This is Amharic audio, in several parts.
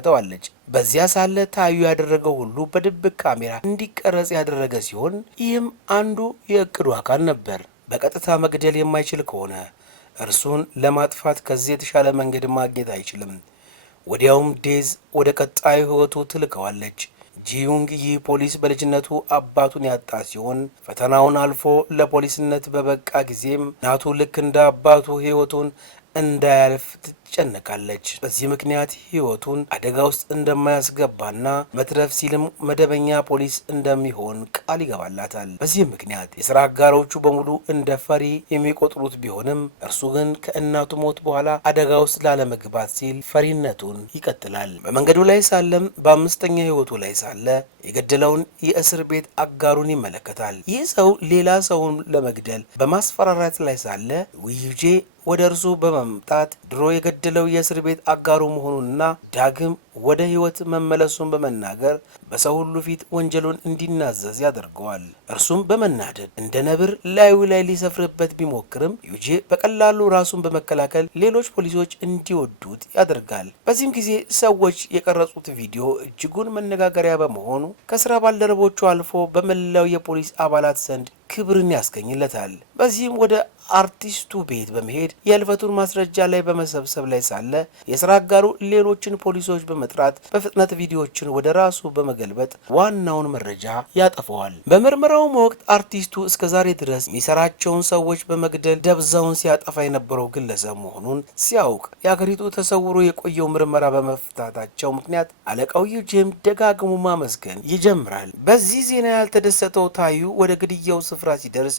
ትመለከተዋለች። በዚያ ሳለ ታዩ ያደረገው ሁሉ በድብቅ ካሜራ እንዲቀረጽ ያደረገ ሲሆን ይህም አንዱ የእቅዱ አካል ነበር። በቀጥታ መግደል የማይችል ከሆነ እርሱን ለማጥፋት ከዚህ የተሻለ መንገድ ማግኘት አይችልም። ወዲያውም ዴዝ ወደ ቀጣዩ ህይወቱ ትልከዋለች። ጂዩንግ ይህ ፖሊስ በልጅነቱ አባቱን ያጣ ሲሆን ፈተናውን አልፎ ለፖሊስነት በበቃ ጊዜም እናቱ ልክ እንደ አባቱ ህይወቱን እንዳያልፍ ትጨነቃለች። በዚህ ምክንያት ህይወቱን አደጋ ውስጥ እንደማያስገባና መትረፍ ሲልም መደበኛ ፖሊስ እንደሚሆን ቃል ይገባላታል። በዚህም ምክንያት የሥራ አጋሮቹ በሙሉ እንደ ፈሪ የሚቆጥሩት ቢሆንም እርሱ ግን ከእናቱ ሞት በኋላ አደጋ ውስጥ ላለመግባት ሲል ፈሪነቱን ይቀጥላል። በመንገዱ ላይ ሳለም በአምስተኛ ህይወቱ ላይ ሳለ የገደለውን የእስር ቤት አጋሩን ይመለከታል። ይህ ሰው ሌላ ሰውን ለመግደል በማስፈራራት ላይ ሳለ ዊዩጄ ወደ እርሱ በመምጣት ድሮ የገደለው የእስር ቤት አጋሩ መሆኑንና ዳግም ወደ ህይወት መመለሱን በመናገር በሰው ሁሉ ፊት ወንጀሉን እንዲናዘዝ ያደርገዋል። እርሱም በመናደድ እንደ ነብር ላዩ ላይ ሊሰፍርበት ቢሞክርም ዩጄ በቀላሉ ራሱን በመከላከል ሌሎች ፖሊሶች እንዲወዱት ያደርጋል። በዚህም ጊዜ ሰዎች የቀረጹት ቪዲዮ እጅጉን መነጋገሪያ በመሆኑ ከስራ ባልደረቦቹ አልፎ በመላው የፖሊስ አባላት ዘንድ ክብርን ያስገኝለታል። በዚህም ወደ አርቲስቱ ቤት በመሄድ የህልፈቱን ማስረጃ ላይ በመሰብሰብ ላይ ሳለ የስራ አጋሩ ሌሎችን ፖሊሶች በመጥራት በፍጥነት ቪዲዮዎችን ወደ ራሱ በመገልበጥ ዋናውን መረጃ ያጠፈዋል። በምርመራውም ወቅት አርቲስቱ እስከዛሬ ድረስ የሚሰራቸውን ሰዎች በመግደል ደብዛውን ሲያጠፋ የነበረው ግለሰብ መሆኑን ሲያውቅ የአገሪቱ ተሰውሮ የቆየው ምርመራ በመፍታታቸው ምክንያት አለቃው ዩጄም ደጋግሞ ማመስገን ይጀምራል። በዚህ ዜና ያልተደሰተው ታዩ ወደ ግድያው ስፍራ ሲደርስ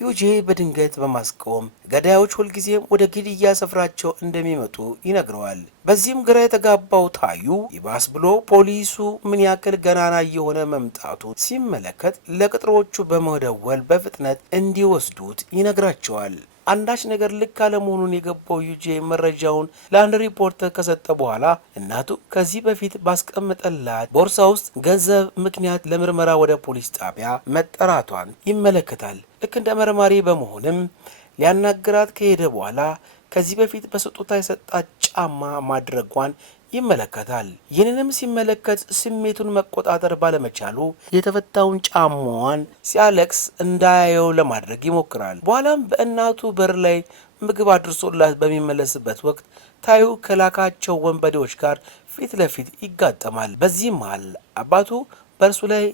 ዩጄ በድንገት በማስቆም ገዳዮች ሁልጊዜም ወደ ግድያ ስፍራቸው እንደሚመጡ ይነግረዋል። በዚህም ግራ የተጋባው ታዩ ይባስ ብሎ ፖሊሱ ምን ያክል ገናና የሆነ መምጣቱ ሲመለከት ለቅጥሮቹ በመደወል በፍጥነት እንዲወስዱት ይነግራቸዋል። አንዳች ነገር ልክ አለመሆኑን የገባው ዩጄ መረጃውን ለአንድ ሪፖርተር ከሰጠ በኋላ እናቱ ከዚህ በፊት ባስቀመጠላት ቦርሳ ውስጥ ገንዘብ ምክንያት ለምርመራ ወደ ፖሊስ ጣቢያ መጠራቷን ይመለከታል። ልክ እንደ መርማሪ በመሆንም ሊያናግራት ከሄደ በኋላ ከዚህ በፊት በስጦታ የሰጣት ጫማ ማድረጓን ይመለከታል። ይህንንም ሲመለከት ስሜቱን መቆጣጠር ባለመቻሉ የተፈታውን ጫማዋን ሲያለቅስ እንዳያየው ለማድረግ ይሞክራል። በኋላም በእናቱ በር ላይ ምግብ አድርሶላት በሚመለስበት ወቅት ታዩ ከላካቸው ወንበዴዎች ጋር ፊት ለፊት ይጋጠማል። በዚህም መሃል አባቱ በእርሱ ላይ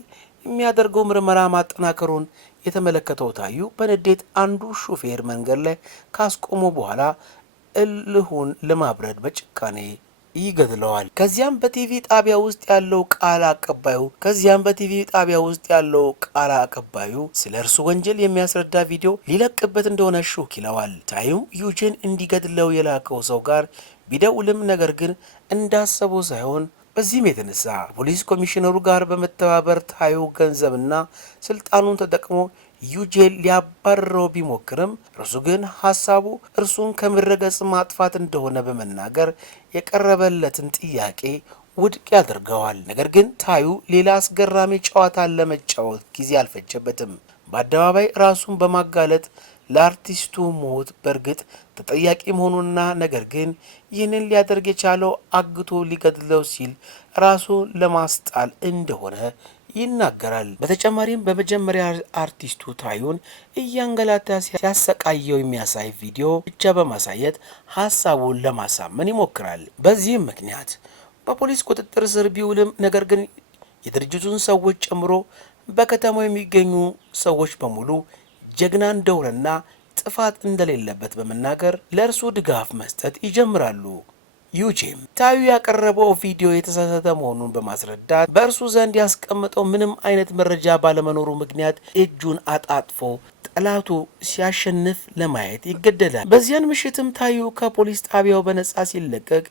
የሚያደርገው ምርመራ ማጠናከሩን የተመለከተው ታዩ በንዴት አንዱ ሹፌር መንገድ ላይ ካስቆሙ በኋላ እልሁን ለማብረድ በጭካኔ ይገድለዋል። ከዚያም በቲቪ ጣቢያ ውስጥ ያለው ቃል አቀባዩ ስለ እርሱ ወንጀል የሚያስረዳ ቪዲዮ ሊለቅበት እንደሆነ ሹክ ይለዋል። ታዩም ዩጄን እንዲገድለው የላከው ሰው ጋር ቢደውልም ነገር ግን እንዳሰበው ሳይሆን በዚህም የተነሳ ፖሊስ ኮሚሽነሩ ጋር በመተባበር ታዩ ገንዘብና ስልጣኑን ተጠቅሞ ዩጄን ሊያባረረው ቢሞክርም እርሱ ግን ሐሳቡ እርሱን ከምድረገጽ ማጥፋት እንደሆነ በመናገር የቀረበለትን ጥያቄ ውድቅ ያደርገዋል። ነገር ግን ታዩ ሌላ አስገራሚ ጨዋታን ለመጫወት ጊዜ አልፈጀበትም። በአደባባይ ራሱን በማጋለጥ ለአርቲስቱ ሞት በእርግጥ ተጠያቂ መሆኑንና ነገር ግን ይህንን ሊያደርግ የቻለው አግቶ ሊገድለው ሲል ራሱን ለማስጣል እንደሆነ ይናገራል። በተጨማሪም በመጀመሪያ አርቲስቱ ታዩን እያንገላታ ሲያሰቃየው የሚያሳይ ቪዲዮ ብቻ በማሳየት ሐሳቡን ለማሳመን ይሞክራል። በዚህም ምክንያት በፖሊስ ቁጥጥር ስር ቢውልም ነገር ግን የድርጅቱን ሰዎች ጨምሮ በከተማው የሚገኙ ሰዎች በሙሉ ጀግና እንደሆነና ጥፋት እንደሌለበት በመናገር ለእርሱ ድጋፍ መስጠት ይጀምራሉ። ዩጄም ታዩ ያቀረበው ቪዲዮ የተሳሳተ መሆኑን በማስረዳት በእርሱ ዘንድ ያስቀመጠው ምንም አይነት መረጃ ባለመኖሩ ምክንያት እጁን አጣጥፎ ጠላቱ ሲያሸንፍ ለማየት ይገደዳል። በዚያን ምሽትም ታዩ ከፖሊስ ጣቢያው በነጻ ሲለቀቅ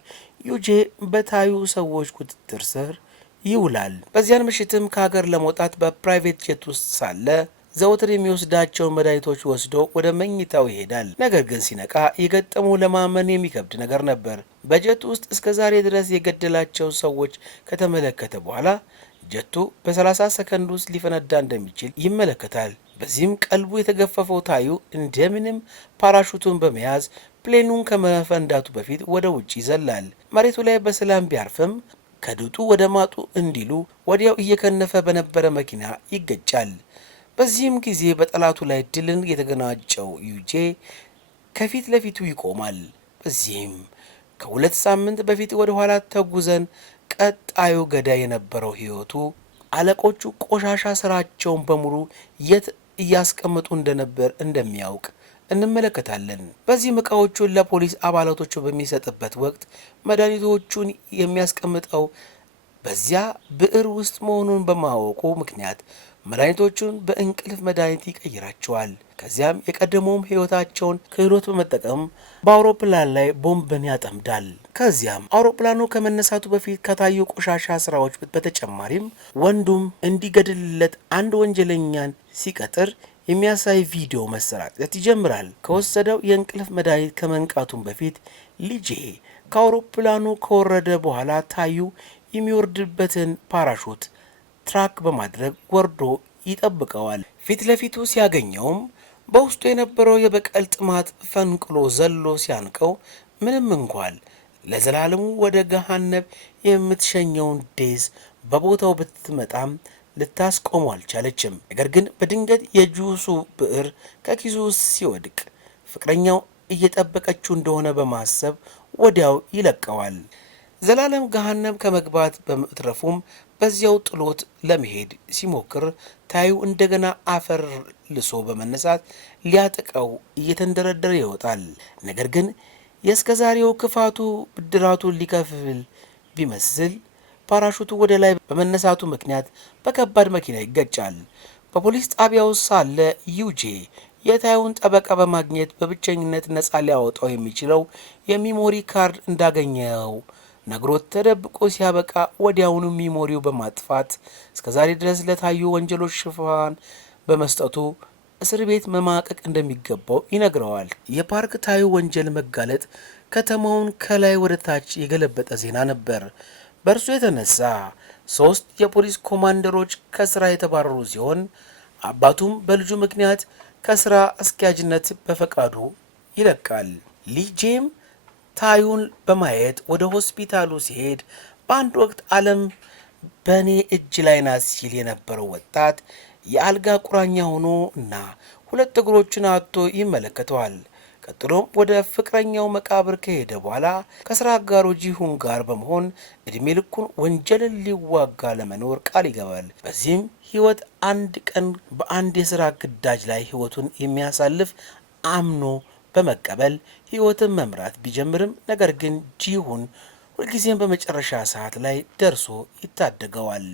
ዩጄ በታዩ ሰዎች ቁጥጥር ስር ይውላል። በዚያን ምሽትም ከሀገር ለመውጣት በፕራይቬት ጄት ውስጥ ሳለ ዘወትር የሚወስዳቸውን መድኃኒቶች ወስዶ ወደ መኝታው ይሄዳል። ነገር ግን ሲነቃ የገጠመው ለማመን የሚከብድ ነገር ነበር። በጀቱ ውስጥ እስከ ዛሬ ድረስ የገደላቸው ሰዎች ከተመለከተ በኋላ ጀቱ በ30 ሰከንድ ውስጥ ሊፈነዳ እንደሚችል ይመለከታል። በዚህም ቀልቡ የተገፈፈው ታዩ እንደምንም ፓራሹቱን በመያዝ ፕሌኑን ከመፈንዳቱ በፊት ወደ ውጭ ይዘላል። መሬቱ ላይ በሰላም ቢያርፍም ከድጡ ወደ ማጡ እንዲሉ ወዲያው እየከነፈ በነበረ መኪና ይገጫል። በዚህም ጊዜ በጠላቱ ላይ ድልን የተገናጨው ዩጄ ከፊት ለፊቱ ይቆማል። በዚህም ከ2 ሳምንት በፊት ወደ ኋላ ተጉዘን ቀጣዩ ገዳይ የነበረው ሕይወቱ አለቆቹ ቆሻሻ ስራቸውን በሙሉ የት እያስቀመጡ እንደነበር እንደሚያውቅ እንመለከታለን። በዚህም ዕቃዎቹን ለፖሊስ አባላቶቹ በሚሰጥበት ወቅት መድኃኒቶቹን የሚያስቀምጠው በዚያ ብዕር ውስጥ መሆኑን በማወቁ ምክንያት መድኃኒቶቹን በእንቅልፍ መድኃኒት ይቀይራቸዋል። ከዚያም የቀደመውም ሕይወታቸውን ክህሎት በመጠቀም በአውሮፕላን ላይ ቦምብን ያጠምዳል። ከዚያም አውሮፕላኑ ከመነሳቱ በፊት ከታዩ ቆሻሻ ስራዎች በተጨማሪም ወንዱም እንዲገድልለት አንድ ወንጀለኛን ሲቀጥር የሚያሳይ ቪዲዮ መሰራጨት ይጀምራል። ከወሰደው የእንቅልፍ መድኃኒት ከመንቃቱም በፊት ልጄ ከአውሮፕላኑ ከወረደ በኋላ ታዩ የሚወርድበትን ፓራሹት ትራክ በማድረግ ወርዶ ይጠብቀዋል። ፊት ለፊቱ ሲያገኘውም በውስጡ የነበረው የበቀል ጥማት ፈንቅሎ ዘሎ ሲያንቀው ምንም እንኳን ለዘላለሙ ወደ ገሃነብ የምትሸኘውን ዴዝ በቦታው ብትመጣም ልታስቆሙ አልቻለችም። ነገር ግን በድንገት የጁሱ ብዕር ከኪሱ ውስጥ ሲወድቅ ፍቅረኛው እየጠበቀችው እንደሆነ በማሰብ ወዲያው ይለቀዋል። ዘላለም ገሃነም ከመግባት በመትረፉም በዚያው ጥሎት ለመሄድ ሲሞክር ታዩ እንደገና አፈር ልሶ በመነሳት ሊያጠቃው እየተንደረደረ ይወጣል። ነገር ግን የእስከዛሬው ክፋቱ ብድራቱን ሊከፍል ቢመስል ፓራሹቱ ወደ ላይ በመነሳቱ ምክንያት በከባድ መኪና ይገጫል። በፖሊስ ጣቢያው ሳለ ዩጄ የታዩን ጠበቃ በማግኘት በብቸኝነት ነፃ ሊያወጣው የሚችለው የሚሞሪ ካርድ እንዳገኘው ነግሮት ተደብቆ ሲያበቃ ወዲያውኑ ሚሞሪው በማጥፋት እስከዛሬ ድረስ ለታዩ ወንጀሎች ሽፋን በመስጠቱ እስር ቤት መማቀቅ እንደሚገባው ይነግረዋል። የፓርክ ታዩ ወንጀል መጋለጥ ከተማውን ከላይ ወደ ታች የገለበጠ ዜና ነበር። በእርሱ የተነሳ 3 የፖሊስ ኮማንደሮች ከስራ የተባረሩ ሲሆን አባቱም በልጁ ምክንያት ከስራ አስኪያጅነት በፈቃዱ ይለቃል። ልጄም ታዩን በማየት ወደ ሆስፒታሉ ሲሄድ በአንድ ወቅት ዓለም በእኔ እጅ ላይ ናት ሲል የነበረው ወጣት የአልጋ ቁራኛ ሆኖ እና 2 እግሮችን አጥቶ ይመለከተዋል። ቀጥሎም ወደ ፍቅረኛው መቃብር ከሄደ በኋላ ከስራ አጋሩ ጂሁን ጋር በመሆን እድሜ ልኩን ወንጀልን ሊዋጋ ለመኖር ቃል ይገባል። በዚህም ህይወት አንድ ቀን በአንድ የስራ ግዳጅ ላይ ህይወቱን የሚያሳልፍ አምኖ በመቀበል ህይወትን መምራት ቢጀምርም ነገር ግን ጂሁን ሁልጊዜም በመጨረሻ ሰዓት ላይ ደርሶ ይታደገዋል።